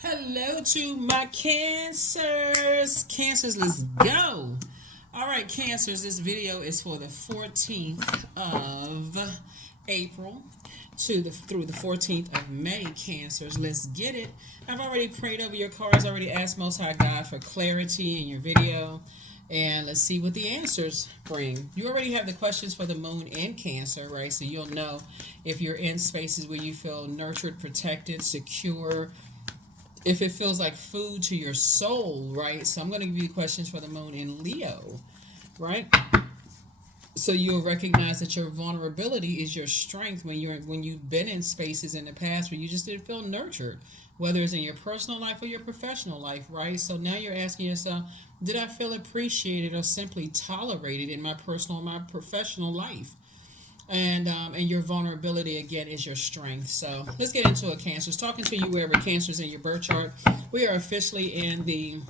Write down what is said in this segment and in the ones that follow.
Hello to my cancers. Cancers, let's go. All right, cancers, this video is for the 14th of April through the 14th of May. Cancers, let's get it. I've already prayed over your cards, already asked Most High God for clarity in your video. And let's see what the answers bring. You already have the questions for the moon and Cancer, right? So you'll know if you're in spaces where you feel nurtured, protected, secure, if it feels like food to your soul, right? So I'm going to give you questions for the moon in Leo, right? So you'll recognize that your vulnerability is your strength when you've been in spaces in the past where you just didn't feel nurtured, whether it's in your personal life or your professional life, right? So now you're asking yourself, did I feel appreciated or simply tolerated in my personal or my professional life? And your vulnerability again is your strength. So let's get into it, Cancers. Talking to you wherever Cancer's in your birth chart. We are officially in the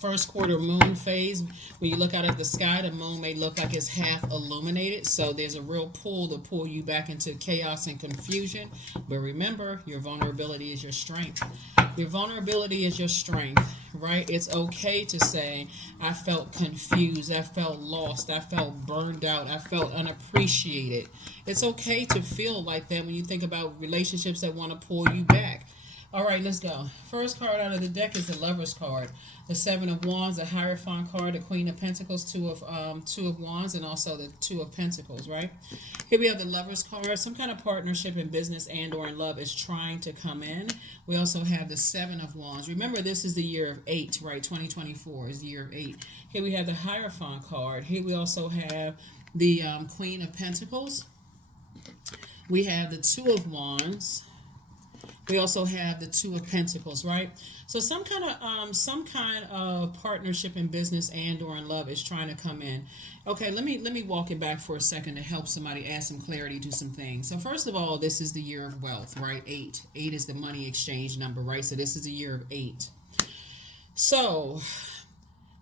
first quarter moon phase. When you look out at the sky, the moon may look like it's half illuminated. So there's a real pull to pull you back into chaos and confusion. But remember, your vulnerability is your strength. Your vulnerability is your strength, right? It's okay to say, I felt confused, I felt lost, I felt burned out, I felt unappreciated. It's okay to feel like that when you think about relationships that want to pull you back. All right, let's go. First card out of the deck is the Lover's card, the Seven of Wands, the Hierophant card, the Queen of Pentacles, Two of Wands, and also the Two of Pentacles. Right here we have the Lover's card. Some kind of partnership in business and/or in love is trying to come in. We also have the Seven of Wands. Remember, this is the year of 8, right? 2024 is the year of 8. Here we have the Hierophant card. Here we also have the Queen of Pentacles. We have the Two of Wands. We also have the Two of Pentacles, right? So some kind of partnership in business and or in love is trying to come in. Okay, let me walk it back for a second to help somebody add some clarity to some things. So first of all, this is the year of wealth, right? 8 is the money exchange number, right? So this is the year of 8. So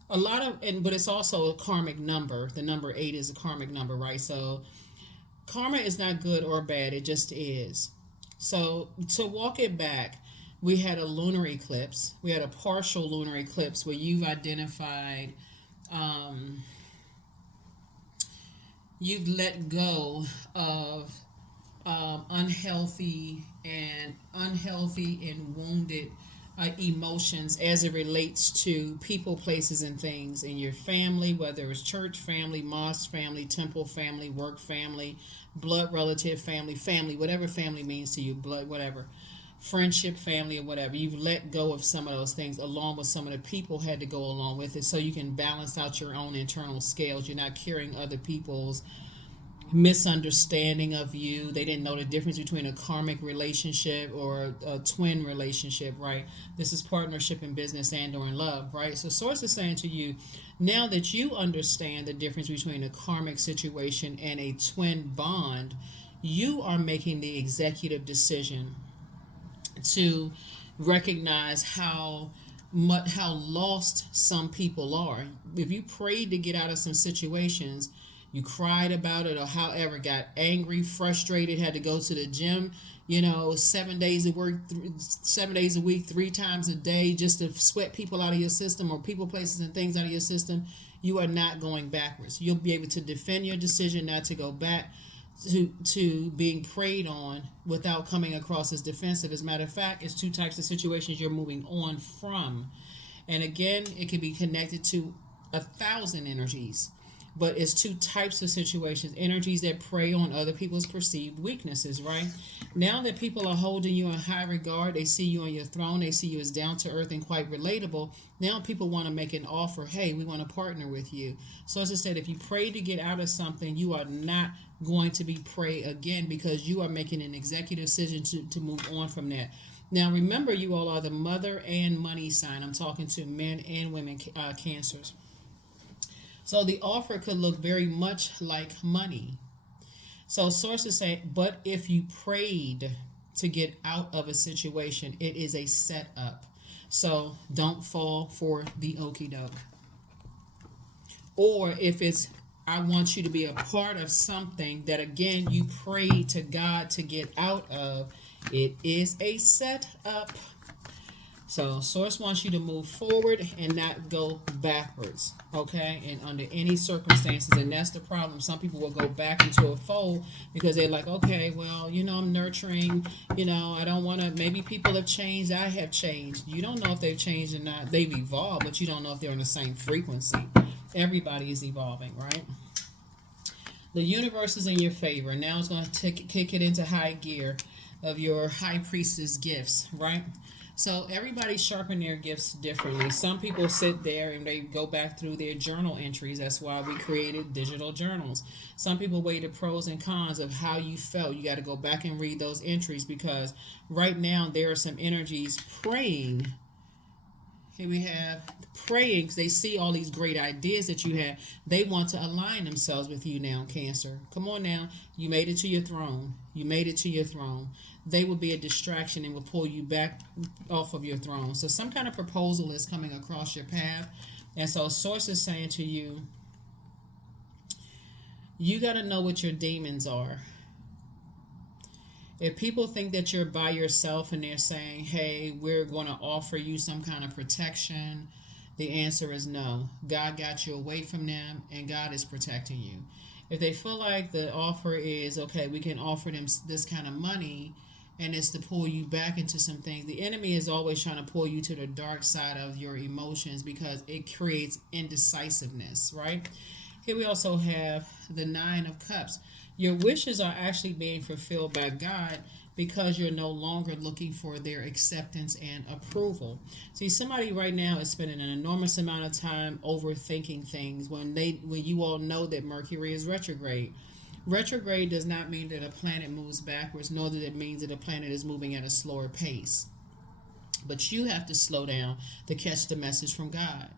but it's also a karmic number. The number 8 is a karmic number, right? So karma is not good or bad, it just is. So to walk it back, we had a lunar eclipse. We had a partial lunar eclipse where you've identified, you've let go of unhealthy and wounded emotions as it relates to people, places, and things in your family, whether it's church family, mosque family, temple family, work family, blood relative family, whatever family means to you, blood, whatever, friendship family or whatever. You've let go of some of those things along with some of the people had to go along with it so you can balance out your own internal scales. You're not carrying other people's misunderstanding of you. They didn't know the difference between a karmic relationship or a twin relationship, right? This is partnership in business and or in love, right? So source is saying to you, now that you understand the difference between a karmic situation and a twin bond, you are making the executive decision to recognize how lost some people are. If you prayed to get out of some situations, you cried about it or however, got angry, frustrated, had to go to the gym, 7 days of work, 7 days a week, 3 times a day, just to sweat people out of your system or people, places, and things out of your system, you are not going backwards. You'll be able to defend your decision not to go back to being preyed on without coming across as defensive. As a matter of fact, it's 2 types of situations you're moving on from. And again, it can be connected to 1,000 energies. But it's 2 types of situations, energies that prey on other people's perceived weaknesses, right? Now that people are holding you in high regard, they see you on your throne, they see you as down to earth and quite relatable. Now people want to make an offer, hey, we want to partner with you. So as I said, if you pray to get out of something, you are not going to be prey again because you are making an executive decision to move on from that. Now remember, you all are the mother and money sign. I'm talking to men and women, Cancers. So the offer could look very much like money. So sources say, but if you prayed to get out of a situation, it is a setup. So don't fall for the okie doke. Or if it's, I want you to be a part of something that again you prayed to God to get out of, it is a setup. So Source wants you to move forward and not go backwards, okay? And under any circumstances, and that's the problem. Some people will go back into a fold because they're like, okay, well, I'm nurturing, I don't want to, maybe people have changed, I have changed. You don't know if they've changed or not. They've evolved, but you don't know if they're on the same frequency. Everybody is evolving, right? The universe is in your favor. Now it's going to kick it into high gear of your high priestess gifts, right? So everybody sharpen their gifts differently. Some people sit there and they go back through their journal entries. That's why we created digital journals. Some people weigh the pros and cons of how you felt. You got to go back and read those entries because right now there are some energies praying. Here we have praying. They see all these great ideas that you have. They want to align themselves with you now, Cancer. Come on now. You made it to your throne. You made it to your throne. They will be a distraction and will pull you back off of your throne. So some kind of proposal is coming across your path. And so Source is saying to you, you got to know what your demons are. If people think that you're by yourself and they're saying, hey, we're going to offer you some kind of protection, the answer is no. God got you away from them and God is protecting you. If they feel like the offer is, okay, we can offer them this kind of money and it's to pull you back into some things, the enemy is always trying to pull you to the dark side of your emotions because it creates indecisiveness, right? Here we also have the Nine of Cups. Your wishes are actually being fulfilled by God because you're no longer looking for their acceptance and approval. See, somebody right now is spending an enormous amount of time overthinking things when you all know that Mercury is retrograde. Retrograde does not mean that a planet moves backwards, nor that it means that a planet is moving at a slower pace. But you have to slow down to catch the message from God.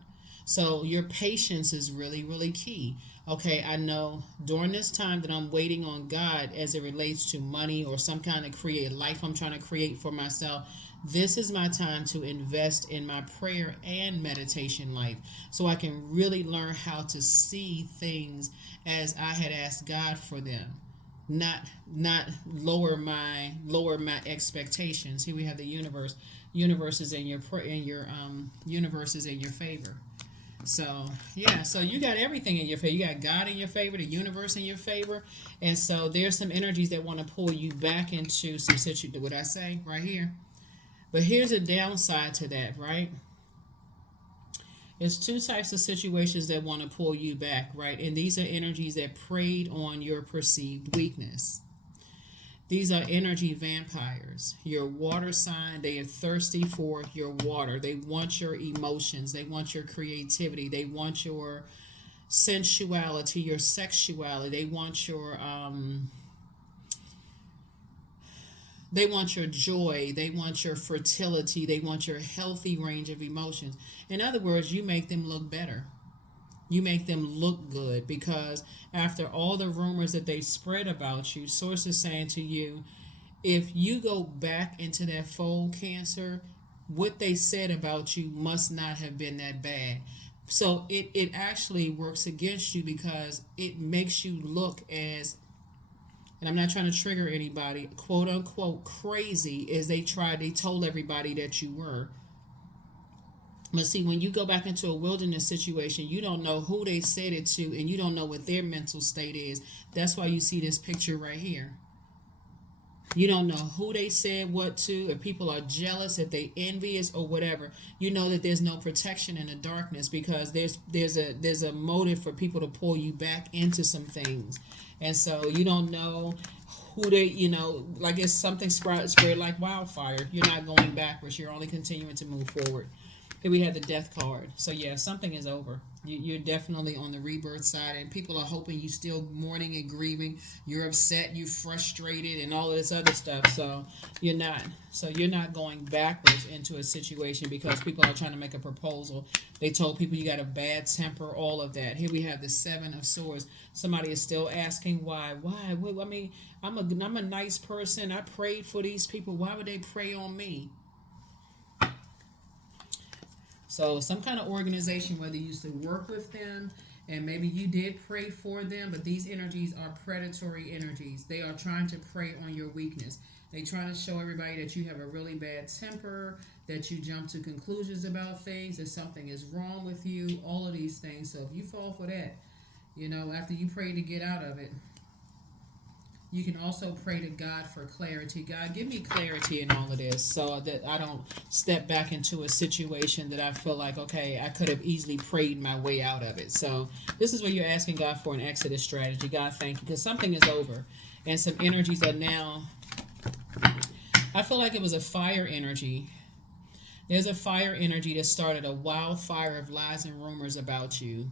So your patience is really, really key. Okay, I know during this time that I'm waiting on God as it relates to money or some kind of life I'm trying to create for myself, this is my time to invest in my prayer and meditation life so I can really learn how to see things as I had asked God for them. Not lower my expectations. Here we have the universe. Universe is in your universe is in your favor. So, yeah, so you got everything in your favor. You got God in your favor, the universe in your favor. And so there's some energies that want to pull you back into some situation. What I say right here. But here's a downside to that, right? It's two types of situations that want to pull you back, right? And these are energies that preyed on your perceived weakness. These are energy vampires. Your water sign, they are thirsty for your water. They want your emotions. They want your creativity. They want your sensuality, your sexuality. They want your joy. They want your fertility. They want your healthy range of emotions. In other words, you make them look better. You make them look good because after all the rumors that they spread about you, sources saying to you, if you go back into that fold, Cancer, what they said about you must not have been that bad. So it actually works against you because it makes you look as, and I'm not trying to trigger anybody, quote unquote crazy as they told everybody that you were. But see, when you go back into a wilderness situation, you don't know who they said it to, and you don't know what their mental state is. That's why you see this picture right here. You don't know who they said what to, if people are jealous, if they envious or whatever. You know that there's no protection in the darkness because there's a motive for people to pull you back into some things. And so you don't know who they, like it's something spread like wildfire. You're not going backwards. You're only continuing to move forward. Here we have the death card. So yeah, something is over. You're definitely on the rebirth side, and people are hoping you still mourning and grieving. You're upset, you're frustrated, and all of this other stuff. So you're not. So you're not going backwards into a situation because people are trying to make a proposal. They told people you got a bad temper, all of that. Here we have the Seven of Swords. Somebody is still asking why. Why? I mean, I'm a nice person. I prayed for these people. Why would they pray on me? So some kind of organization, whether you used to work with them and maybe you did pray for them, but these energies are predatory energies. They are trying to prey on your weakness. They trying to show everybody that you have a really bad temper, that you jump to conclusions about things, that something is wrong with you, all of these things. So if you fall for that, after you pray to get out of it, you can also pray to God for clarity. God, give me clarity in all of this so that I don't step back into a situation that I feel like, okay, I could have easily prayed my way out of it. So this is what you're asking God for an exodus strategy. God, thank you, because something is over. And some energies that now, I feel like it was a fire energy. There's a fire energy that started a wildfire of lies and rumors about you.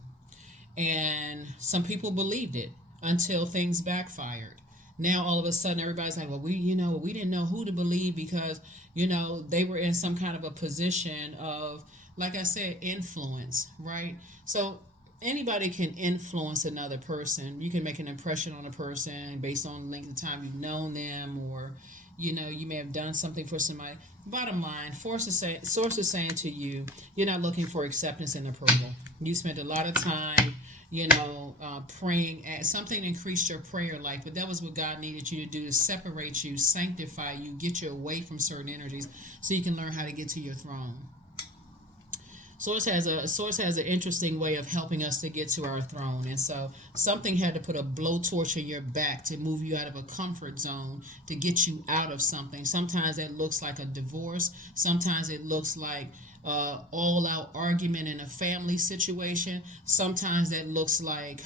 And some people believed it until things backfired. Now all of a sudden everybody's like, well, we didn't know who to believe because, they were in some kind of a position of, like I said, influence, right? So anybody can influence another person. You can make an impression on a person based on the length of time you've known them, or you may have done something for somebody. Bottom line, source is saying to you, you're not looking for acceptance and approval. You spent a lot of time, praying at something, increased your prayer life, but that was what God needed you to do, to separate you, sanctify you, get you away from certain energies so you can learn how to get to your throne. Source has an interesting way of helping us to get to our throne. And so something had to put a blowtorch in your back to move you out of a comfort zone, to get you out of something. Sometimes it looks like a divorce. Sometimes it looks like all-out argument in a family situation. Sometimes that looks like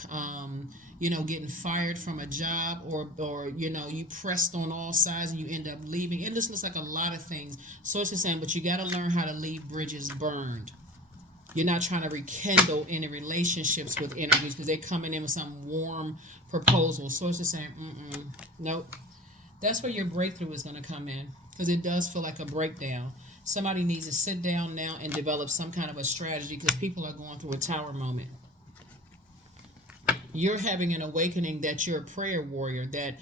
getting fired from a job, or you pressed on all sides and you end up leaving. It just looks like a lot of things. Source is saying, but you got to learn how to leave bridges burned. You're not trying to rekindle any relationships with energies because they're coming in with some warm proposal. Source is saying, nope. That's where your breakthrough is going to come in, because it does feel like a breakdown. Somebody needs to sit down now and develop some kind of a strategy, because people are going through a tower moment. You're having an awakening that you're a prayer warrior, that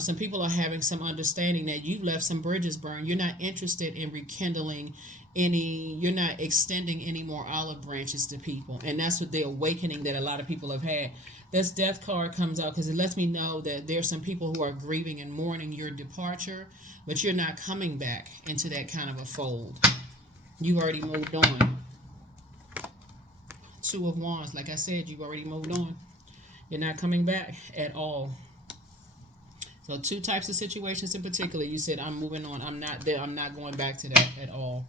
some people are having some understanding that you've left some bridges burned. You're not interested in rekindling you're not extending any more olive branches to people. And that's what the awakening that a lot of people have had. This death card comes out because it lets me know that there's some people who are grieving and mourning your departure, but you're not coming back into that kind of a fold. You've already moved on. Two of Wands, like I said, you've already moved on. You're not coming back at all. So two types of situations in particular. You said, I'm moving on. I'm not there. I'm not going back to that at all.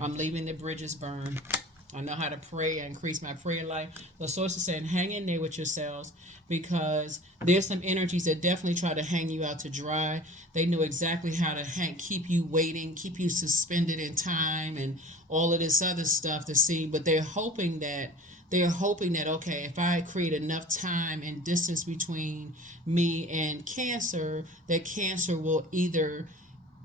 I'm leaving the bridges burned. I know how to pray and increase my prayer life. The source is saying, hang in there with yourselves, because there's some energies that definitely try to hang you out to dry. They know exactly how to keep you waiting, keep you suspended in time, and all of this other stuff to see. But they're hoping that, okay, if I create enough time and distance between me and Cancer, that Cancer will either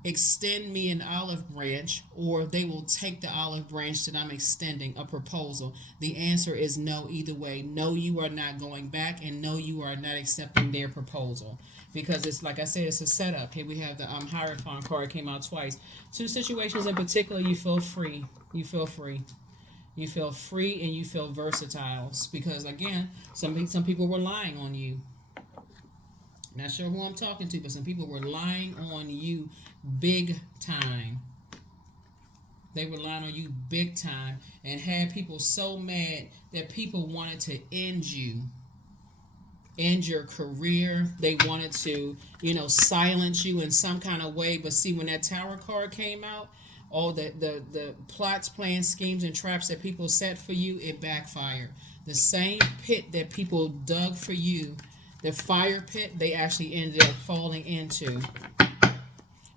extend me an olive branch, or they will take the olive branch that I'm extending, a proposal. The answer is no either way. No, you are not going back, and no, you are not accepting their proposal, because it's, like I said, it's a setup. Here we have the Hierophant card, came out twice. Two situations in particular, you feel free. You feel free. You feel free and you feel versatile, because again, some people were lying on you. Not sure who I'm talking to, but some people were lying on you big time. They were lying on you big time and had people so mad that people wanted to end you, end your career. They wanted to, silence you in some kind of way. But see, when that Tower card came out, all the plots, plans, schemes, and traps that people set for you, it backfired. The same pit that people dug for you, the fire pit, they actually ended up falling into.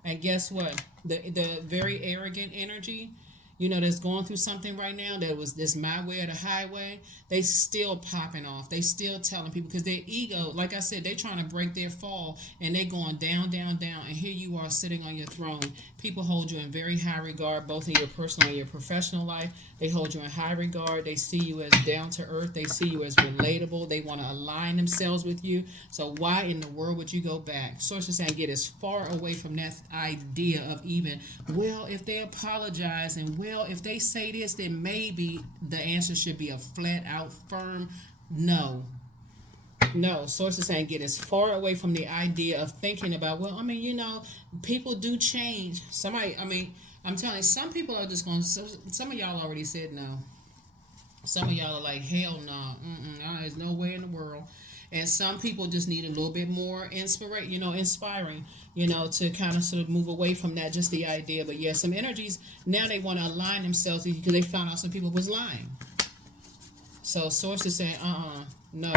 And guess what? The very arrogant energy, that's going through something right now, that was this my way or the highway, they still popping off. They still telling people, because their ego, like I said, they trying to break their fall, and they going down, down, down. And here you are sitting on your throne. People hold you in very high regard, both in your personal and your professional life. They hold you in high regard. They see you as down to earth. They see you as relatable. They want to align themselves with you. So why in the world would you go back? Sources saying, get as far away from that idea of even, well, if they apologize, and well, if they say this, then maybe the answer should be a flat out firm no. No, source is saying get as far away from the idea of thinking about, well, I mean, people do change. Somebody, I mean, I'm telling you, some people are just going, some of y'all already said no. Some of y'all are like, hell no, there's no way in the world. And some people just need a little bit more inspiring, to kind of sort of move away from that, just the idea. But yeah, some energies, now they want to align themselves because they found out some people was lying. So source is saying, no.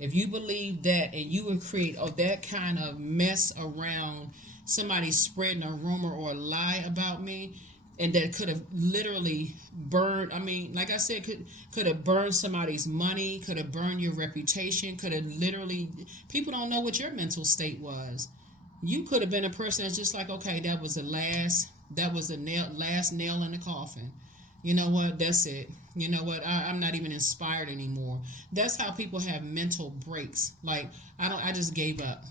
If you believe that and you would create that kind of mess around somebody spreading a rumor or a lie about me, and that could have literally burned, I mean, like I said, could have burned somebody's money, could have burned your reputation, could have literally, people don't know what your mental state was. You could have been a person that's just like, okay, that was the last nail in the coffin. You know what? That's it. You know what? I'm not even inspired anymore. That's how people have mental breaks. Like, I just gave up.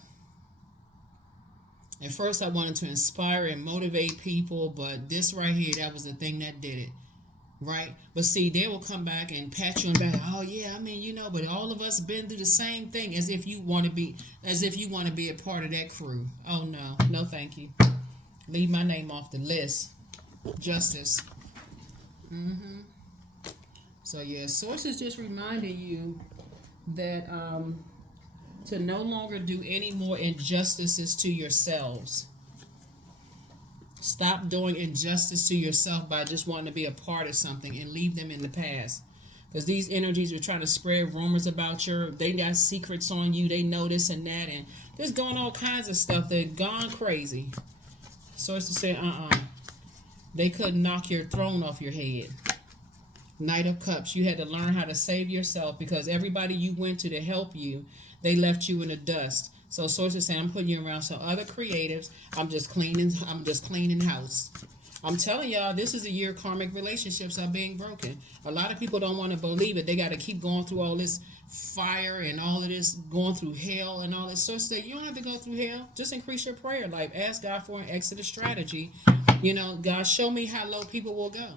At first, I wanted to inspire and motivate people, but this right here, that was the thing that did it, right? But see, they will come back and pat you on the back. Oh yeah, I mean, but all of us been through the same thing. As if you want to be a part of that crew. Oh no, thank you. Leave my name off the list. Justice. So yeah, source is just reminding you that to no longer do any more injustices to yourselves. Stop doing injustice to yourself by just wanting to be a part of something and leave them in the past. Because these energies are trying to spread rumors about they got secrets on you, they know this and that, and there's going all kinds of stuff that gone crazy. Source is saying, they couldn't knock your throne off your head. Knight of Cups, you had to learn how to save yourself because everybody you went to help you, they left you in the dust. So source is saying, I'm putting you around some other creatives. I'm just cleaning house. I'm telling y'all, this is a year karmic relationships are being broken. A lot of people don't want to believe it. They got to keep going through all this fire and all of this, going through hell and all this. So say you don't have to go through hell. Just increase your prayer life. Ask God for an exit strategy. God, show me how low people will go.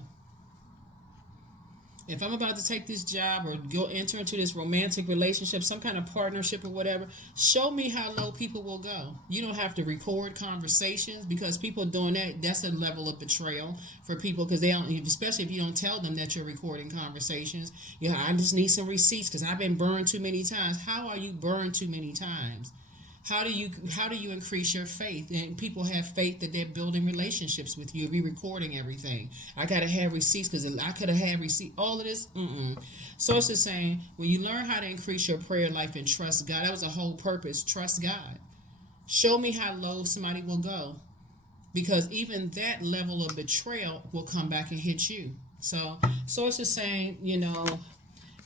If I'm about to take this job or enter into this romantic relationship, some kind of partnership or whatever, show me how low people will go. You don't have to record conversations because people doing that's a level of betrayal for people because they don't, especially if you don't tell them that you're recording conversations. I just need some receipts because I've been burned too many times. How are you burned too many times? How do you increase your faith? And people have faith that they're building relationships with you. Be recording everything. I gotta have receipts because I could have had receipt. All of this. Source is saying when you learn how to increase your prayer life and trust God, that was the whole purpose. Trust God. Show me how low somebody will go, because even that level of betrayal will come back and hit you. So source is saying,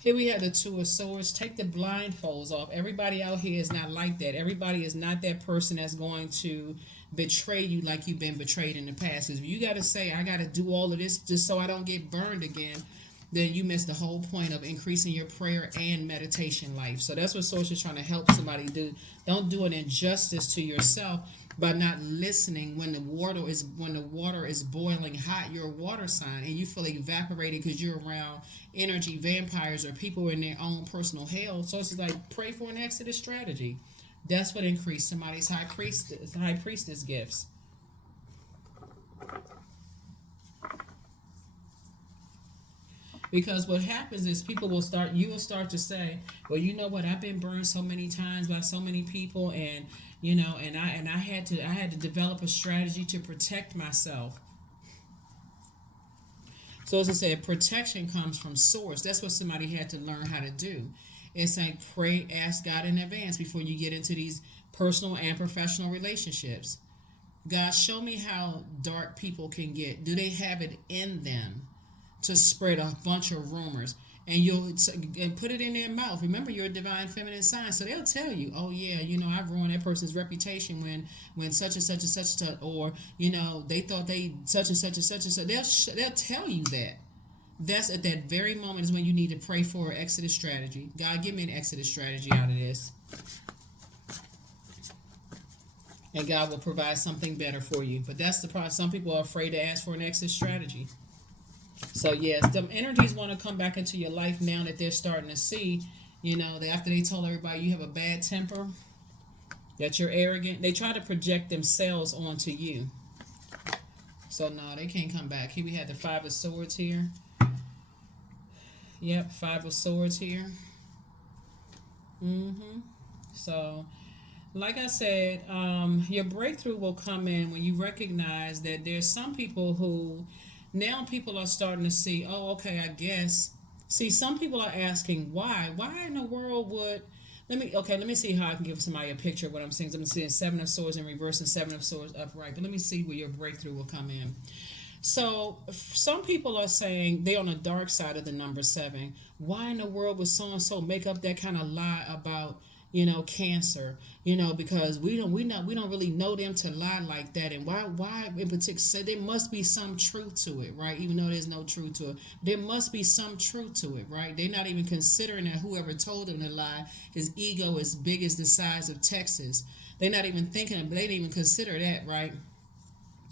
here we have the Two of Swords. Take the blindfolds off. Everybody out here is not like that. Everybody is not that person that's going to betray you like you've been betrayed in the past. If you got to say, I got to do all of this just so I don't get burned again, then you miss the whole point of increasing your prayer and meditation life. So that's what Source is trying to help somebody do. Don't do an injustice to yourself by not listening when the water is boiling hot. You're a water sign and you feel evaporated because you're around energy vampires or people in their own personal hell. So it's like, pray for an exodus strategy. That's what increased somebody's high priestess gifts. Because what happens is you will start to say, well, you know what, I've been burned so many times by so many people, and I had to develop a strategy to protect myself. So as I said, protection comes from source. That's what somebody had to learn how to do. It's like pray, ask God in advance before you get into these personal and professional relationships. God, show me how dark people can get. Do they have it in them to spread a bunch of rumors? And put it in their mouth. Remember, you're a divine feminine sign, so they'll tell you, oh yeah, I've ruined that person's reputation when such and such and such, or they thought they such and such and such and such. They'll tell you that. That's at that very moment is when you need to pray for an exodus strategy. God, give me an exodus strategy out of this, and God will provide something better for you. But that's the problem. Some people are afraid to ask for an exit strategy. So yes, the energies want to come back into your life now that they're starting to see, After they told everybody you have a bad temper, that you're arrogant, they try to project themselves onto you. So no, they can't come back. Here we had the Five of Swords here. Yep, Five of Swords here. So, like I said, your breakthrough will come in when you recognize that there's some people who now people are starting to see, oh, okay, I guess. See, some people are asking why. Why in the world would let me see how I can give somebody a picture of what I'm seeing. I'm seeing Seven of Swords in reverse and Seven of Swords upright. But let me see where your breakthrough will come in. So some people are saying they're on the dark side of the number 7. Why in the world would so and so make up that kind of lie about Cancer? Because we don't really know them to lie like that. And why in particular? So there must be some truth to it, right? Even though there's no truth to it, there must be some truth to it, right? They're not even considering that whoever told them to lie, his ego is big as the size of Texas. They're not even thinking of. They didn't even consider that, right?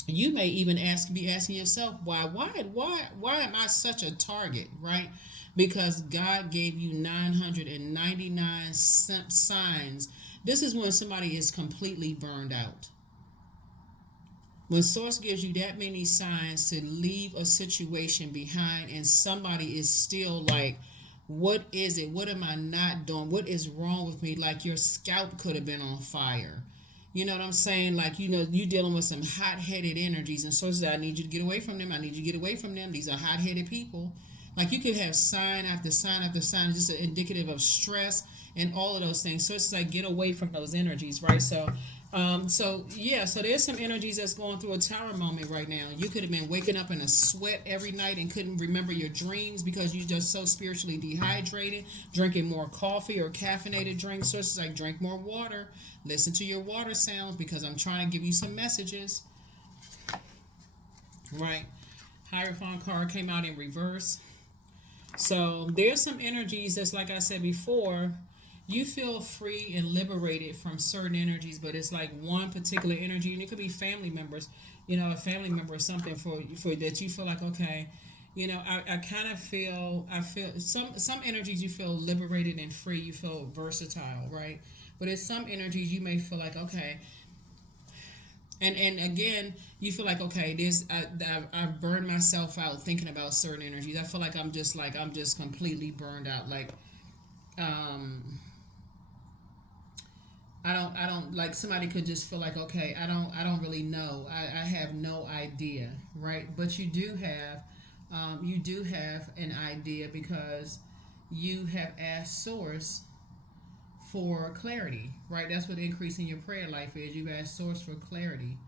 You may even be asking yourself, why am I such a target, right? Because God gave you 999 signs. This is when somebody is completely burned out. When Source gives you that many signs to leave a situation behind, and somebody is still like, what is it? What am I not doing? What is wrong with me? Like your scalp could have been on fire. You know what I'm saying? Like, you're dealing with some hot-headed energies, and Source says, I need you to get away from them. I need you to get away from them. These are hot-headed people. Like, you could have sign after sign after sign, just indicative of stress and all of those things. So it's like, get away from those energies, right? So there's some energies that's going through a tower moment right now. You could have been waking up in a sweat every night and couldn't remember your dreams because you're just so spiritually dehydrated, drinking more coffee or caffeinated drinks. So it's like, drink more water, listen to your water sounds, because I'm trying to give you some messages, right? Hierophant card came out in reverse. So there's some energies that's, like I said before, you feel free and liberated from certain energies, but it's like one particular energy, and it could be family members, a family member or something for that you feel like, okay, I kind of feel, some energies you feel liberated and free, you feel versatile, right? But it's some energies you may feel like, okay, and again, you feel like, okay, I've burned myself out thinking about certain energies. I feel like I'm just completely burned out. Like, I don't like, somebody could just feel like, okay, I don't really know. I have no idea, right? But you do have an idea, because you have asked Source for clarity, right? That's what increasing your prayer life is. You've asked Source for clarity.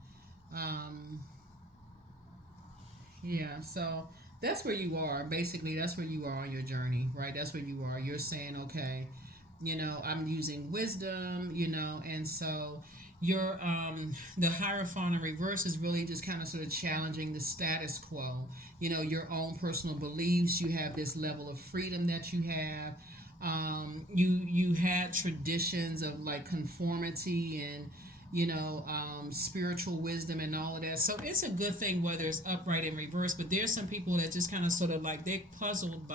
So that's where you are. Basically, that's where you are on your journey, right? That's where you are. You're saying, okay, I'm using wisdom, and so your the Hierophant in reverse is really just kind of sort of challenging the status quo, your own personal beliefs. You have this level of freedom that you have. You had traditions of like conformity and spiritual wisdom and all of that. So it's a good thing whether it's upright and reverse. But there's some people that just kind of sort of like, they're puzzled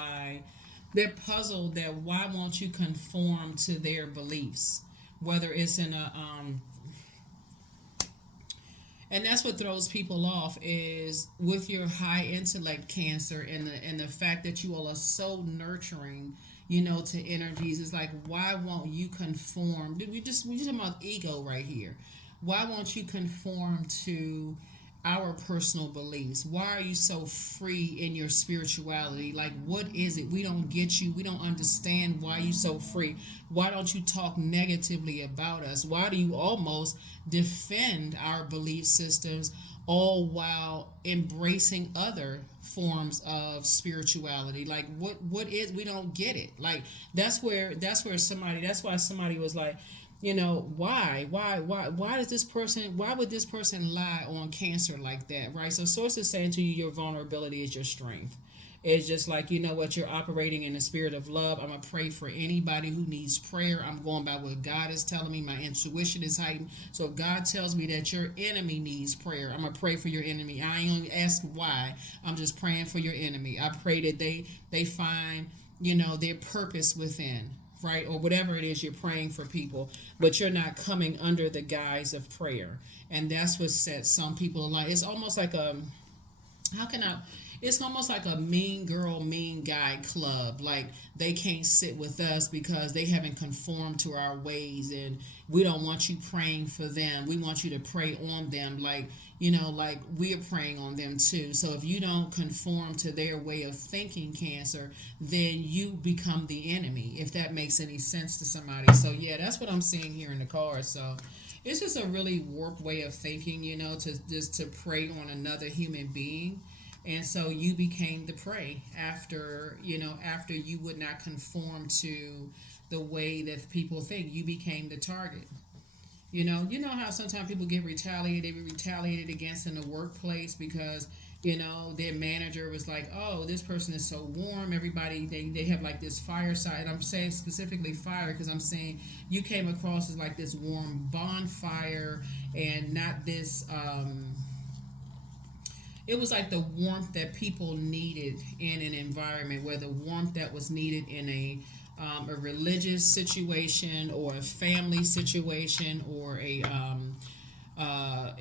that why won't you conform to their beliefs, whether it's in a and that's what throws people off, is with your high intellect, Cancer, and the fact that you all are so nurturing, to energies. It's like, why won't you conform? We just talking about ego right here. Why won't you conform to our personal beliefs? Why are you so free in your spirituality? Like, what is it? We don't get you. We don't understand why you so free. Why don't you talk negatively about us? Why do you almost defend our belief systems, all while embracing other forms of spirituality? Like, what is, we don't get it. Like, that's why somebody was like, why does this person, why would this person lie on Cancer like that, right? So Source is saying to you, your vulnerability is your strength. It's just like, what, you're operating in the spirit of love. I'm going to pray for anybody who needs prayer. I'm going by what God is telling me. My intuition is heightened. So if God tells me that your enemy needs prayer, I'm going to pray for your enemy. I ain't going to ask why. I'm just praying for your enemy. I pray that they find, their purpose within. right? Or whatever it is you're praying for people, but you're not coming under the guise of prayer. And that's what sets some people alight. It's almost like a, how can I, it's almost like a mean girl, mean guy club. Like they can't sit with us because they haven't conformed to our ways, and we don't want you praying for them. We want you to pray on them, like, like we're praying on them too. So if you don't conform to their way of thinking, Cancer, then you become the enemy, if that makes any sense to somebody. So yeah, that's what I'm seeing here in the card. So it's just a really warped way of thinking, to just to prey on another human being. And so you became the prey after, after you would not conform to the way that people think. You became the target. You know how sometimes people get retaliated, they be retaliated against in the workplace because, their manager was like, oh, this person is so warm. Everybody, they have like this fireside. I'm saying specifically fire because I'm saying you came across as like this warm bonfire and not this, it was like the warmth that people needed in an environment, where the warmth that was needed in a religious situation or a family situation or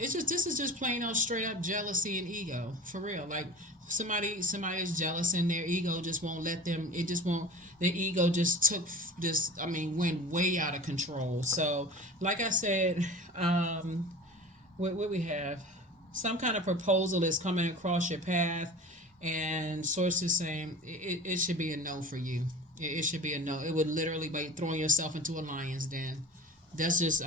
it's just, this is just plain old straight up jealousy and ego, for real. Like somebody is jealous and their ego just won't let them, it just won't, the ego just took this, went way out of control. So like I said, what we have, some kind of proposal is coming across your path, and sources saying it should be a no for you. It should be a no. It would literally be throwing yourself into a lion's den. That's just,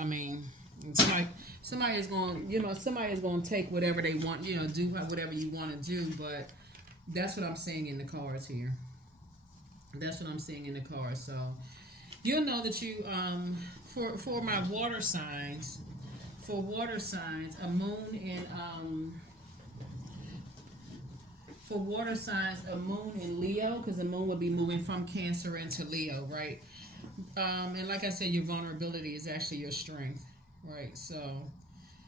somebody is going, somebody is going to take whatever they want, do whatever you want to do. But that's what I'm seeing in the cards here. That's what I'm seeing in the cards. So you'll know that you, for my water signs. For water signs, a moon in for water signs, a moon in Leo, because the moon would be moving from Cancer into Leo, right? And like I said, your vulnerability is actually your strength, right? So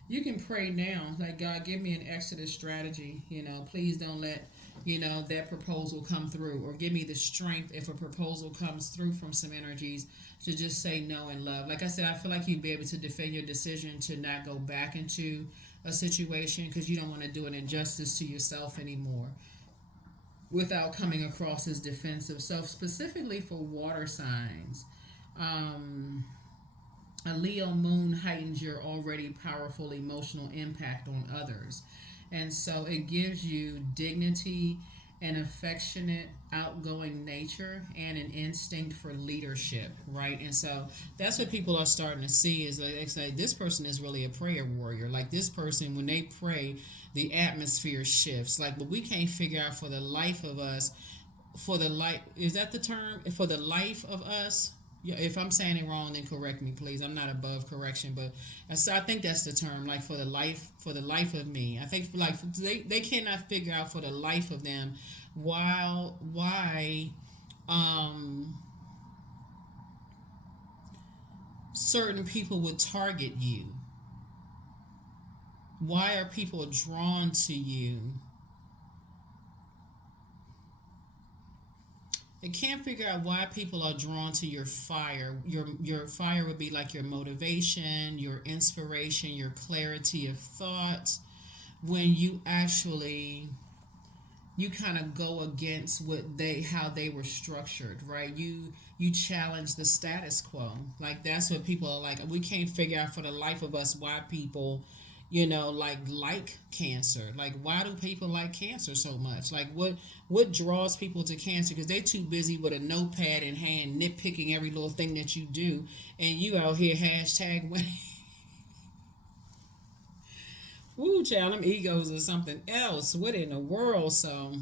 you can pray now, like, God, give me an exodus strategy. Please don't let that proposal come through, or give me the strength if a proposal comes through from some energies to just say no in love. Like I said, I feel like you'd be able to defend your decision to not go back into a situation because you don't want to do an injustice to yourself anymore without coming across as defensive. So specifically for water signs, a Leo moon heightens your already powerful emotional impact on others. And so it gives you dignity, an affectionate, outgoing nature, and an instinct for leadership, right? And so that's what people are starting to see, is like they say, this person is really a prayer warrior. Like this person, when they pray, the atmosphere shifts. Like, but we can't figure out for the life of us, for the life, is that the term? For the life of us? Yeah, if I'm saying it wrong, then correct me, please. I'm not above correction, but I think that's the term. Like for the life of me. I think like they cannot figure out for the life of them why certain people would target you. Why are people drawn to you? They can't figure out why people are drawn to your fire. Your fire would be like your motivation, your inspiration, your clarity of thought. When you actually, you kind of go against how they were structured, right? You challenge the status quo. Like that's what people are like. We can't figure out for the life of us why people, like Cancer. Like, why do people like Cancer so much? Like, what draws people to Cancer? Because they're too busy with a notepad in hand, nitpicking every little thing that you do, and you out here hashtag winning. Woo, child, them egos are something else. What in the world? So,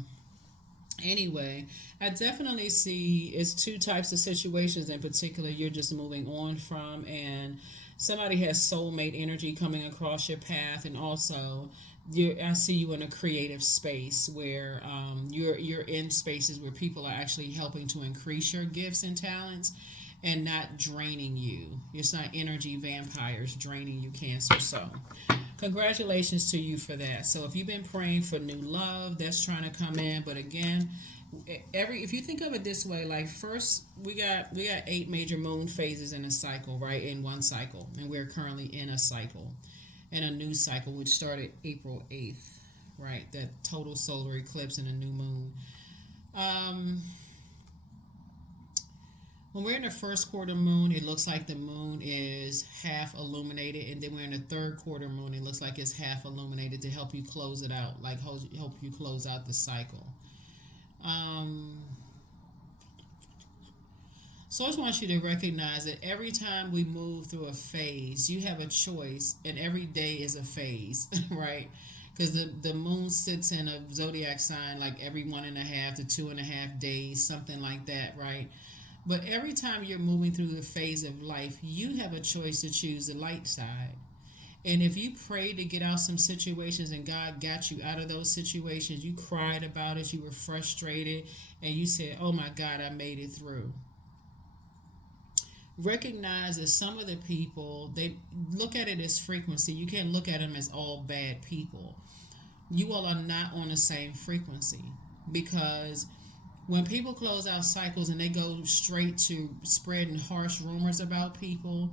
anyway, I definitely see it's two types of situations in particular you're just moving on from, and somebody has soulmate energy coming across your path, and also I see you in a creative space where you're in spaces where people are actually helping to increase your gifts and talents. and not draining you. It's not energy vampires draining you, Cancer. So congratulations to you for that. So if you've been praying for new love, that's trying to come in. But again, if you think of it this way, like first we got 8 major moon phases in a cycle, right? In one cycle, and we're currently in a cycle, in a new cycle, which started April 8th, right? That total solar eclipse and a new moon. Um, when we're in the first quarter moon, it looks like the moon is half illuminated, and then we're in the third quarter moon. It looks like it's half illuminated to help you close it out, like help you close out the cycle. Um, so I just want you to recognize that every time we move through a phase, you have a choice, and every day is a phase, right? Because the moon sits in a zodiac sign like every 1.5 to 2.5 days, something like that, right? But every time you're moving through the phase of life, you have a choice to choose the light side. And if you prayed to get out some situations and God got you out of those situations, you cried about it, you were frustrated, and you said, oh my God, I made it through. Recognize that some of the people, they look at it as frequency. You can't look at them as all bad people. You all are not on the same frequency, because when people close out cycles and they go straight to spreading harsh rumors about people,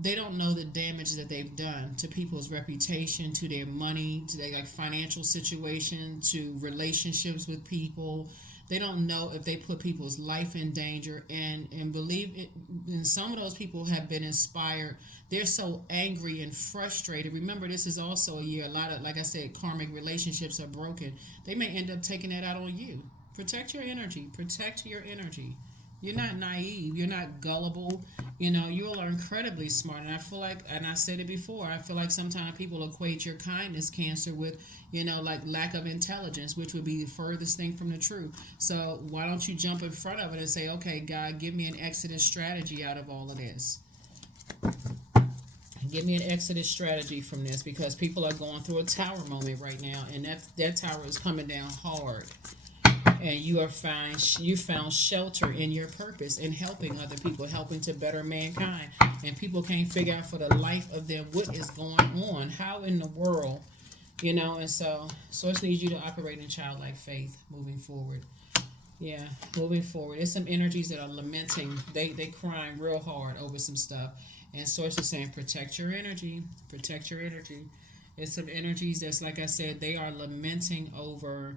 they don't know the damage that they've done to people's reputation, to their money, to their financial situation, to relationships with people. They don't know if they put people's life in danger, and believe it. And some of those people have been inspired. They're so angry and frustrated. Remember, this is also a year. A lot of, like I said, karmic relationships are broken. They may end up taking that out on you. Protect your energy. Protect your energy. You're not naive. You're not gullible. You all are incredibly smart. And I feel like, and I said it before, I feel like sometimes people equate your kindness, Cancer, with, like lack of intelligence, which would be the furthest thing from the truth. So why don't you jump in front of it and say, okay, God, give me an exodus strategy out of all of this. Give me an exodus strategy from this, because people are going through a tower moment right now, and that tower is coming down hard. And you found shelter in your purpose and helping other people, helping to better mankind. And people can't figure out for the life of them what is going on. How in the world, and so Source needs you to operate in childlike faith moving forward. Yeah, moving forward. There's some energies that are lamenting. They crying real hard over some stuff. And Source is saying, protect your energy. Protect your energy. There's some energies that's, like I said, they are lamenting over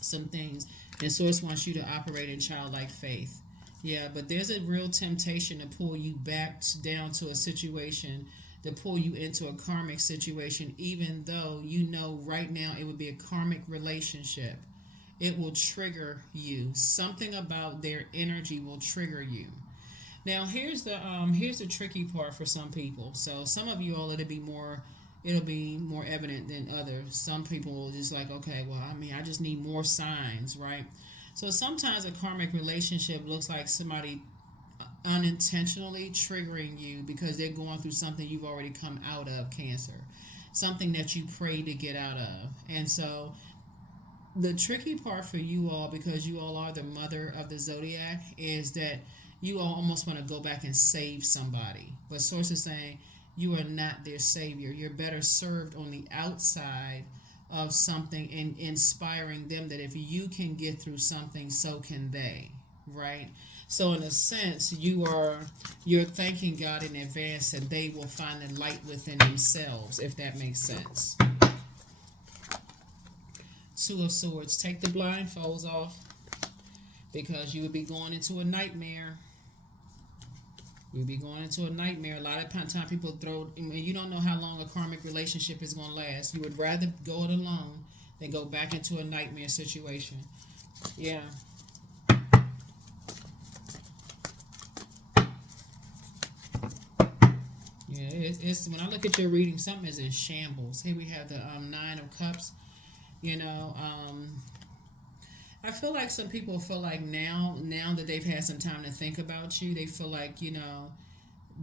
some things. And Source wants you to operate in childlike faith. Yeah, but there's a real temptation to pull you back down to a situation, to pull you into a karmic situation, even though right now it would be a karmic relationship. It will trigger you. Something about their energy will trigger you. Now here's the tricky part for some people. So some of you all, it'll be more evident than others. Some people will just like, okay, well, I just need more signs, right? So sometimes a karmic relationship looks like somebody unintentionally triggering you because they're going through something you've already come out of, Cancer. Something that you prayed to get out of. And so the tricky part for you all, because you all are the mother of the zodiac, is that you all almost want to go back and save somebody. But Source is saying, you are not their savior. You're better served on the outside of something and inspiring them that if you can get through something, so can they, right? So in a sense, you're thanking God in advance that they will find the light within themselves, if that makes sense. Two of Swords. Take the blindfolds off, because you would be going into a nightmare. You'll be going into a nightmare. A lot of time people you don't know how long a karmic relationship is going to last. You would rather go it alone than go back into a nightmare situation. Yeah. Yeah, it's when I look at your reading, something is in shambles. Here we have the Nine of Cups. I feel like some people feel like now that they've had some time to think about you, they feel like,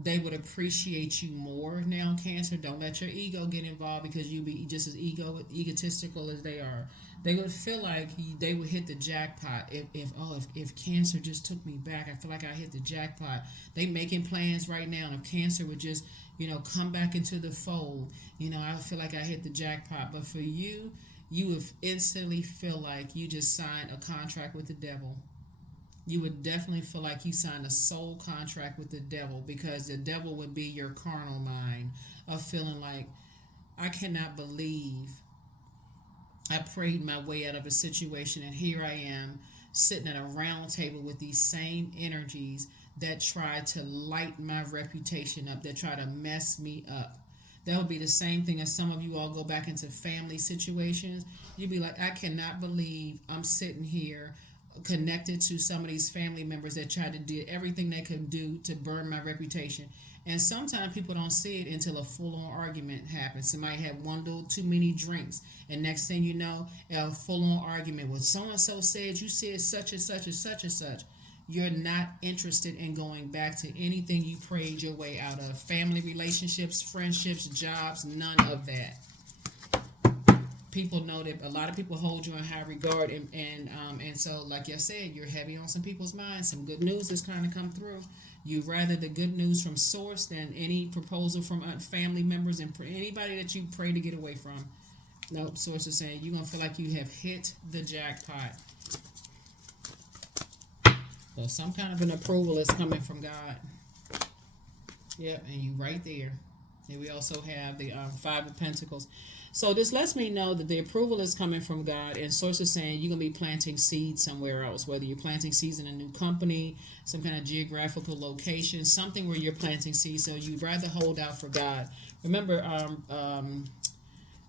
they would appreciate you more now, Cancer. Don't let your ego get involved, because you be just as egotistical as they are. They would feel like they would hit the jackpot if Cancer just took me back. I feel like I hit the jackpot. They making plans right now, and if Cancer would just come back into the fold, I feel like I hit the jackpot. But for you, you would instantly feel like you just signed a contract with the devil. You would definitely feel like you signed a soul contract with the devil, because the devil would be your carnal mind of feeling like, I cannot believe I prayed my way out of a situation, and here I am sitting at a round table with these same energies that try to light my reputation up, that try to mess me up. That would be the same thing as some of you all go back into family situations. You'd be like, I cannot believe I'm sitting here connected to some of these family members that tried to do everything they could do to burn my reputation. And sometimes people don't see it until a full-on argument happens. Somebody had one little too many drinks, and next thing you know, a full-on argument. Well, so-and-so said you said such and such and such and such. You're not interested in going back to anything you prayed your way out of. Family relationships, friendships, jobs, none of that. People know that a lot of people hold you in high regard, and so, like I said, you're heavy on some people's minds. Some good news is trying to come through. You rather the good news from source than any proposal from family members and anybody that you pray to get away from. Nope, source is saying you're gonna feel like you have hit the jackpot. So some kind of an approval is coming from God. Yep, and you right there. And we also have the Five of Pentacles. So this lets me know that the approval is coming from God, and source is saying you're going to be planting seeds somewhere else, whether you're planting seeds in a new company, some kind of geographical location, something where you're planting seeds. So you'd rather hold out for God. Remember,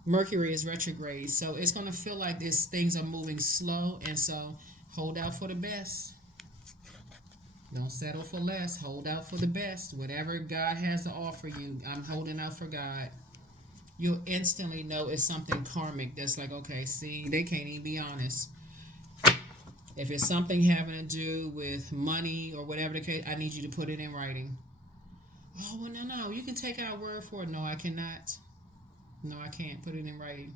Mercury is retrograde, so it's going to feel like things are moving slow, and so hold out for the best. Don't settle for less. Hold out for the best. Whatever God has to offer you, I'm holding out for God. You'll instantly know it's something karmic that's like, okay, see, they can't even be honest. If it's something having to do with money or whatever the case, I need you to put it in writing. Oh, well, no, you can take our word for it. No, I cannot. No, I can't put it in writing.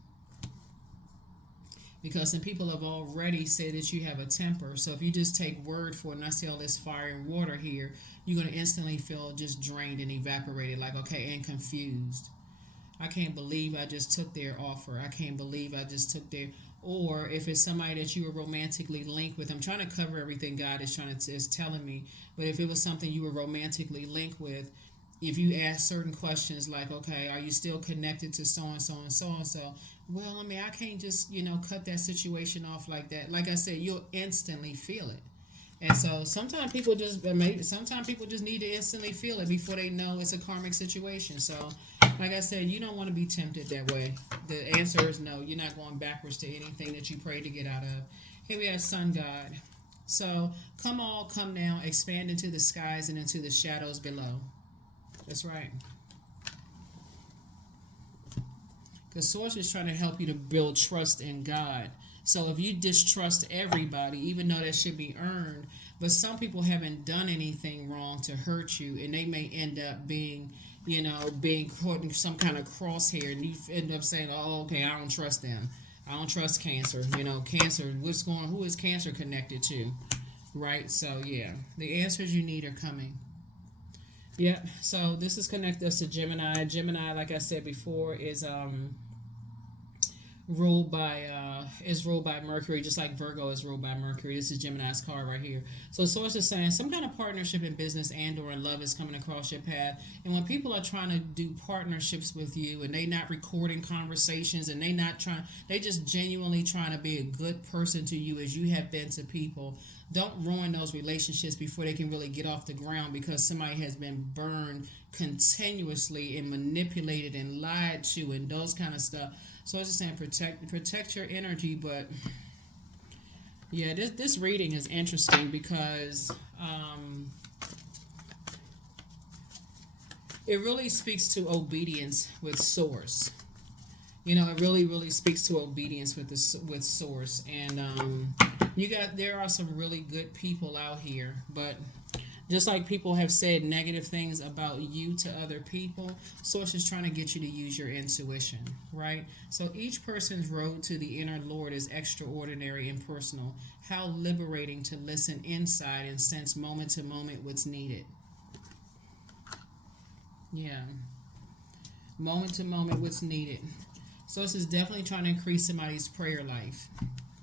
Because some people have already said that you have a temper. So if you just take word for it, and I see all this fire and water here, you're going to instantly feel just drained and evaporated, like, okay, and confused. I can't believe I just took their offer. I can't believe I just took their... Or if it's somebody that you were romantically linked with, I'm trying to cover everything God is telling me. But if it was something you were romantically linked with, if you ask certain questions like, okay, are you still connected to so-and-so and so-and-so? Well, I mean, I can't just, cut that situation off like that. Like I said, you'll instantly feel it. And so sometimes people just need to instantly feel it before they know it's a karmic situation. So, like I said, you don't want to be tempted that way. The answer is no. You're not going backwards to anything that you pray to get out of. Here we have Sun God. So, come now, expand into the skies and into the shadows below. That's right. Because Source is trying to help you to build trust in God. So if you distrust everybody, even though that should be earned, but some people haven't done anything wrong to hurt you, and they may end up being caught in some kind of crosshair, and you end up saying, oh, okay, I don't trust them. I don't trust Cancer. Cancer, who is Cancer connected to? Right? So, yeah, the answers you need are coming. Yep. So this is connected us to Gemini. Gemini, like I said before, is ruled by Mercury, just like Virgo is ruled by Mercury. This is Gemini's card right here. So Source is saying some kind of partnership in business and or in love is coming across your path. And when people are trying to do partnerships with you and they not recording conversations and they just genuinely trying to be a good person to you as you have been to people, don't ruin those relationships before they can really get off the ground, because somebody has been burned continuously and manipulated and lied to and those kind of stuff. So I was just saying protect your energy. But yeah, this reading is interesting because it really speaks to obedience with Source. It really speaks to obedience with Source. And there are some really good people out here, but Just like people have said negative things about you to other people, Source is trying to get you to use your intuition, right? So each person's road to the inner Lord is extraordinary and personal. How liberating to listen inside and sense moment to moment what's needed. Yeah. Moment to moment what's needed. Source is definitely trying to increase somebody's prayer life.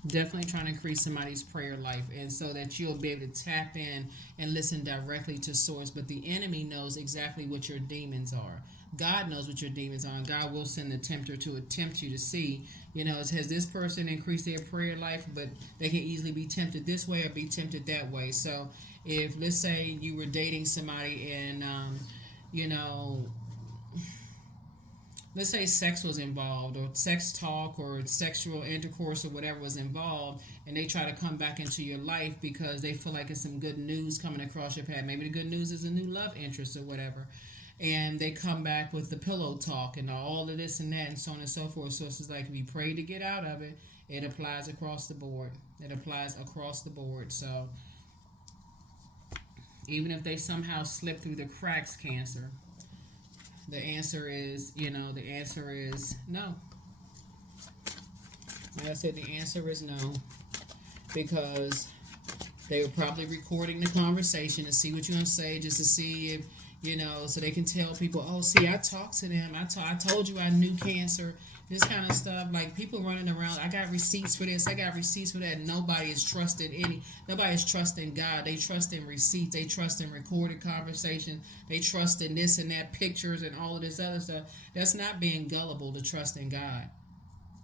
Definitely trying to increase somebody's prayer life, and so that you'll be able to tap in and listen directly to Source. But the enemy knows exactly what your demons are. God knows what your demons are, and God will send the tempter to attempt you to see, has this person increased their prayer life, but they can easily be tempted this way or be tempted that way. So if, let's say, you were dating somebody and, you know, let's say sex was involved, or sex talk or sexual intercourse or whatever was involved, and they try to come back into your life because they feel like it's some good news coming across your path. Maybe the good news is a new love interest or whatever, and they come back with the pillow talk and all of this and that and so on and so forth. So it's like, if you pray to get out of it, it applies across the board. It applies across the board. So even if they somehow slip through the cracks, Cancer, the answer is no. Like I said, the answer is no, because they were probably recording the conversation to see what you're going to say, just to see if, so they can tell people, oh, see, I talked to them. I told you I knew Cancer. This kind of stuff, like people running around. I got receipts for this. I got receipts for that. Nobody is trusting God. They trust in receipts. They trust in recorded conversation. They trust in this and that, pictures and all of this other stuff. That's not being gullible to trust in God.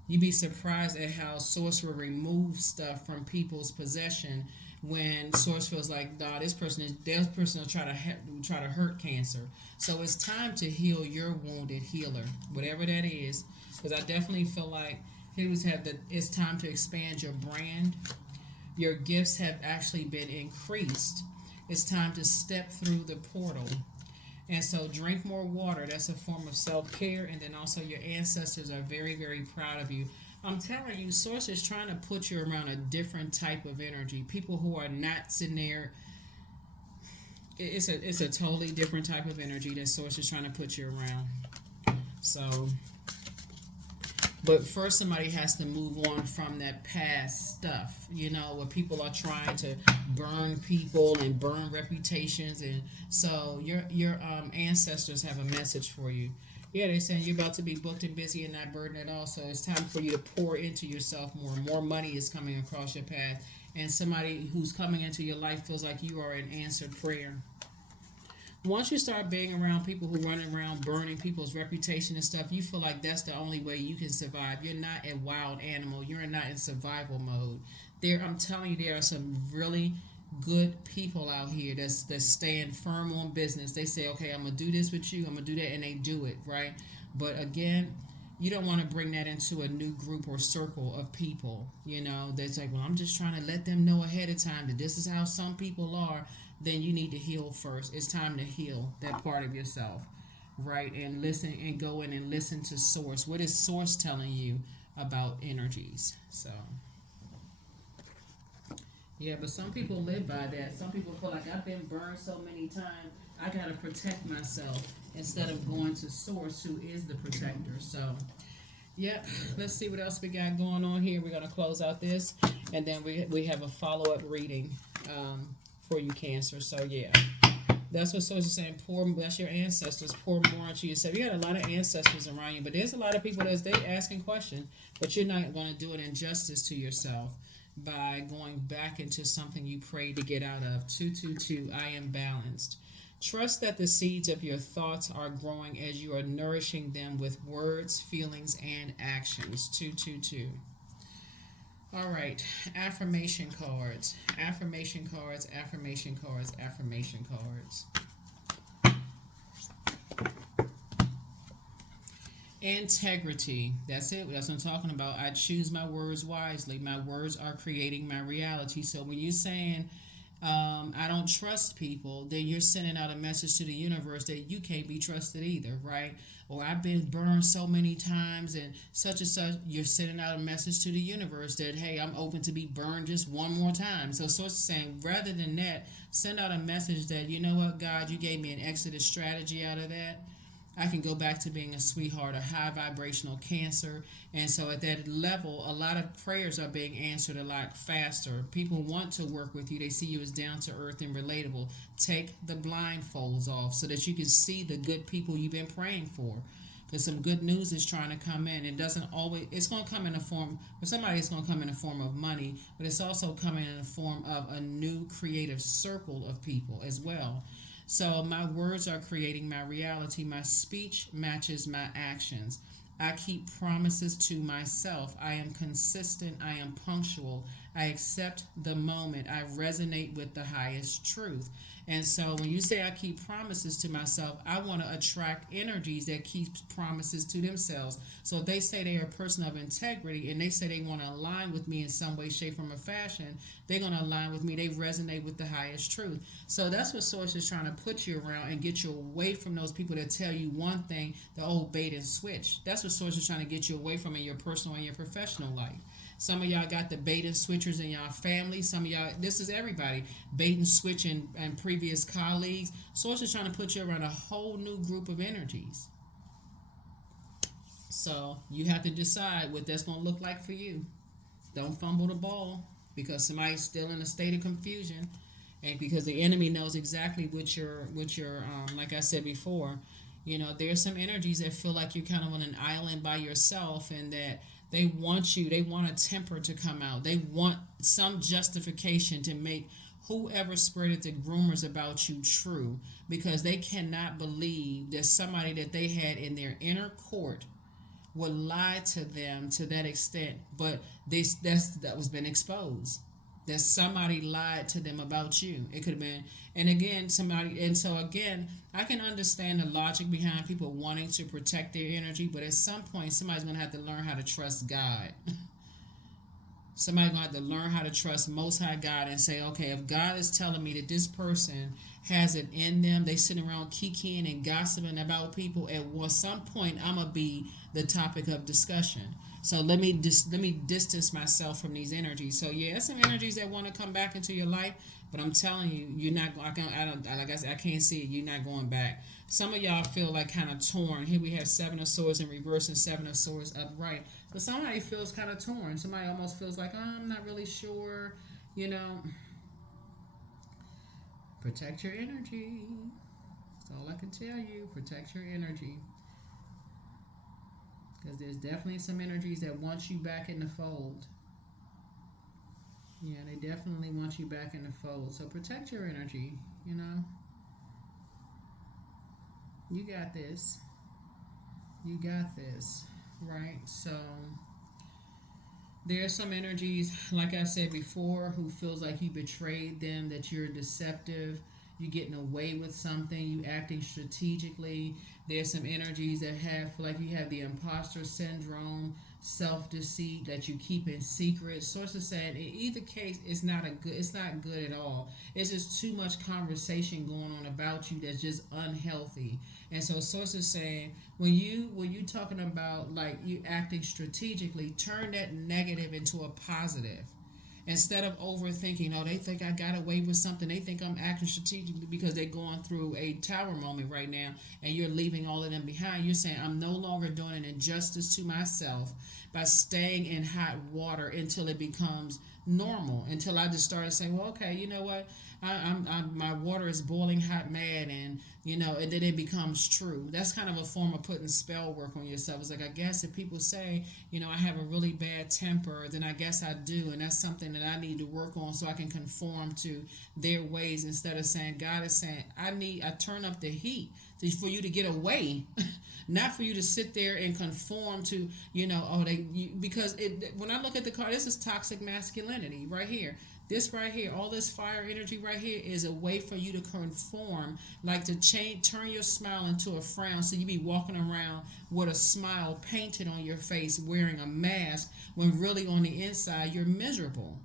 You'd be surprised at how Source will remove stuff from people's possession when Source feels like, nah, this person will try to hurt Cancer. So it's time to heal your wounded healer, whatever that is. Because I definitely feel like it's time to expand your brand. Your gifts have actually been increased. It's time to step through the portal. And so drink more water. That's a form of self-care. And then also your ancestors are very, very proud of you. I'm telling you, Source is trying to put you around a different type of energy. People who are not sitting there. It's a totally different type of energy that Source is trying to put you around. So... But first, somebody has to move on from that past stuff, where people are trying to burn people and burn reputations. And so your ancestors have a message for you. Yeah, they're saying you're about to be booked and busy and not burdened at all. So it's time for you to pour into yourself more. More money is coming across your path. And somebody who's coming into your life feels like you are an answered prayer. Once you start being around people who run around burning people's reputation and stuff, you feel like that's the only way you can survive. You're not a wild animal. You're not in survival mode. I'm telling you, there are some really good people out here that's staying firm on business. They say, okay, I'm going to do this with you. I'm going to do that, and they do it, right? But again, you don't want to bring that into a new group or circle of people, that's like, well, I'm just trying to let them know ahead of time that this is how some people are. Then you need to heal first. It's time to heal that part of yourself, right? And listen and go in and listen to Source. What is Source telling you about energies? So, yeah, but some people live by that. Some people feel like, I've been burned so many times, I got to protect myself instead of going to Source, who is the protector. So, yep, let's see what else we got going on here. We're going to close out this, and then we have a follow-up reading for you, Cancer. So yeah, that's what Source is saying. That's your ancestors. Pour more into yourself. You got a lot of ancestors around you, but there's a lot of people they asking questions, but you're not going to do an injustice to yourself by going back into something you prayed to get out of. 222. I am balanced. Trust that the seeds of your thoughts are growing as you are nourishing them with words, feelings, and actions. 222. All right, affirmation cards, affirmation cards, affirmation cards, affirmation cards. Integrity. That's it. That's what I'm talking about. I choose my words wisely. My words are creating my reality. So when you're saying I don't trust people, then you're sending out a message to the universe that you can't be trusted either, right? Or I've been burned so many times and such, you're sending out a message to the universe that, hey, I'm open to be burned just one more time. So Source is saying, rather than that, send out a message that, you know what, God, you gave me an exodus strategy out of that. I can go back to being a sweetheart, a high vibrational Cancer. And so at that level, a lot of prayers are being answered a lot faster. People want to work with you. They see you as down to earth and relatable. Take the blindfolds off so that you can see the good people you've been praying for. Because some good news is trying to come in. It doesn't always, it's going to come in a form, for somebody it's going to come in a form of money, but it's also coming in a form of a new creative circle of people as well. So my words are creating my reality. My speech matches my actions. I keep promises to myself. I am consistent. I am punctual. I accept the moment. I resonate with the highest truth. And so when you say I keep promises to myself, I want to attract energies that keep promises to themselves. So if they say they are a person of integrity and they say they want to align with me in some way, shape, form, or fashion, they're going to align with me. They resonate with the highest truth. So that's what Source is trying to put you around and get you away from those people that tell you one thing, the old bait and switch. That's what Source is trying to get you away from in your personal and your professional life. Some of y'all got the bait and switchers in y'all family. Some of y'all, this is everybody, bait and switch and previous colleagues. Source is trying to put you around a whole new group of energies. So you have to decide what that's going to look like for you. Don't fumble the ball because somebody's still in a state of confusion, and because the enemy knows exactly what you're like I said before. You know, there's some energies that feel like you're kind of on an island by yourself, and that they want a temper to come out. They want some justification to make whoever spreaded the rumors about you true, because they cannot believe that somebody that they had in their inner court would lie to them to that extent. But that was been exposed, that somebody lied to them about you. It could have been, and again, somebody, and so again, I can understand the logic behind people wanting to protect their energy, but at some point, somebody's going to have to learn how to trust God. Somebody's going to have to learn how to trust Most High God and say, okay, if God is telling me that this person has it in them, they sitting around kikiing and gossiping about people, at some point, I'm going to be the topic of discussion. So let me distance myself from these energies. So yeah, some energies that want to come back into your life, but I'm telling you, you're not. I can't see it. You're not going back. Some of y'all feel like kind of torn. Here we have Seven of Swords in reverse and Seven of Swords upright. So somebody feels kind of torn. Somebody almost feels like, oh, I'm not really sure. You know, protect your energy. That's all I can tell you. Protect your energy. Because there's definitely some energies that want you back in the fold. Yeah, they definitely want you back in the fold. So protect your energy, you know. You got this. You got this, right? So there are some energies, like I said before, who feels like you betrayed them, that you're deceptive, you're getting away with something, you acting strategically. There's some energies that feel like you have the imposter syndrome, self-deceit that you keep in secret. Sources saying in either case, it's not good at all. It's just too much conversation going on about you that's just unhealthy. And so sources saying, when you talking about like you acting strategically, turn that negative into a positive. Instead of overthinking, oh, they think I got away with something. They think I'm acting strategically because they're going through a tower moment right now, and you're leaving all of them behind. You're saying, I'm no longer doing an injustice to myself by staying in hot water until it becomes normal, until I just started saying, well, okay, you know what? My water is boiling hot mad, and and then it becomes true. That's kind of a form of putting spell work on yourself. It's like, I guess if people say, I have a really bad temper, then I guess I do, and that's something that I need to work on so I can conform to their ways, instead of saying, God is saying, I turn up the heat for you to get away. Not for you to sit there and conform to, because when I look at the card, this is toxic masculinity right here. This right here, all this fire energy right here is a way for you to conform, like to turn your smile into a frown, so you be walking around with a smile painted on your face, wearing a mask, when really on the inside you're miserable.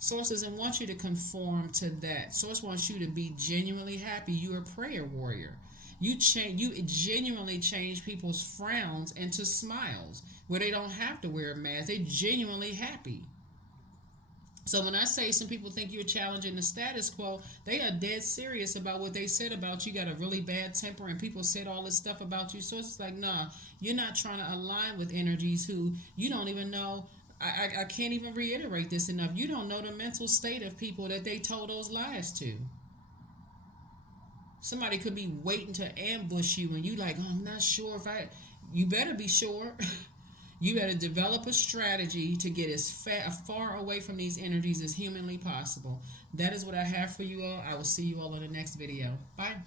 Source doesn't want you to conform to that. Source wants you to be genuinely happy. You're a prayer warrior. You genuinely change people's frowns into smiles where they don't have to wear a mask. They're genuinely happy. So when I say some people think you're challenging the status quo, they are dead serious about what they said about you. You got a really bad temper and people said all this stuff about you. So it's like, nah, you're not trying to align with energies who you don't even know. I can't even reiterate this enough. You don't know the mental state of people that they told those lies to. Somebody could be waiting to ambush you and you like, oh, I'm not sure if I... You better be sure. You better develop a strategy to get as far away from these energies as humanly possible. That is what I have for you all. I will see you all in the next video. Bye.